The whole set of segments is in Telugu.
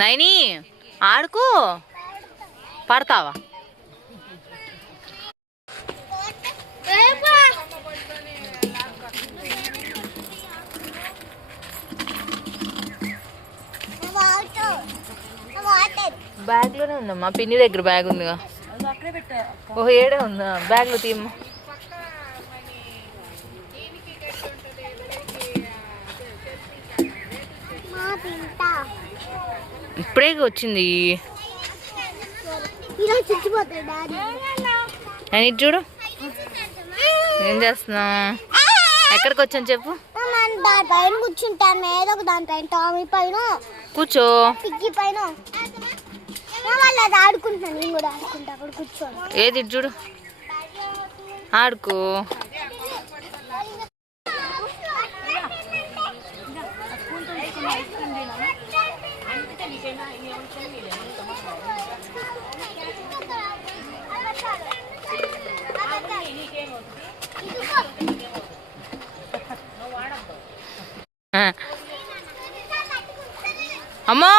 నైని ఆడుకో, పడతావా? బ్యాగ్ లోనే ఉందమ్మా, పిన్ని దగ్గర బ్యాగ్ ఉందిగా. ఓహో ఏడే ఉందా? బ్యాగ్ లో తీయమ్మా. ఇప్పుడే వచ్చింది. అని చూడు, ఏం చేస్తున్నావు? ఎక్కడికి వచ్చాను చెప్పు. దానిపైన కూర్చుంటాను, ఏదో ఒక దానిపైన, టామీ పైన కూర్చో. పిగ్గి పైన వాళ్ళు అది ఆడుకుంటున్నాను, నేను కూడా ఆడుకుంటా అక్కడ కూర్చోను. ఏది చూడు, ఆడుకో. అమ్మో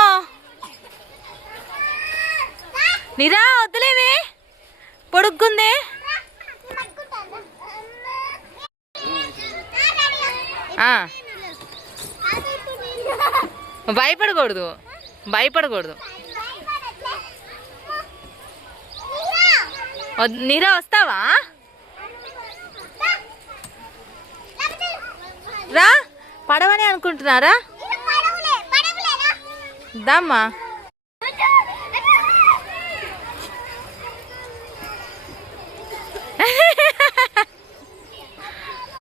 నిరా వద్దులేవే, పొడుగ్గుందే. భయపడకూడదు, భయపడకూడదు. నీరా వస్తావా? రా, పడవని అనుకుంటున్నారా? దమ్మా.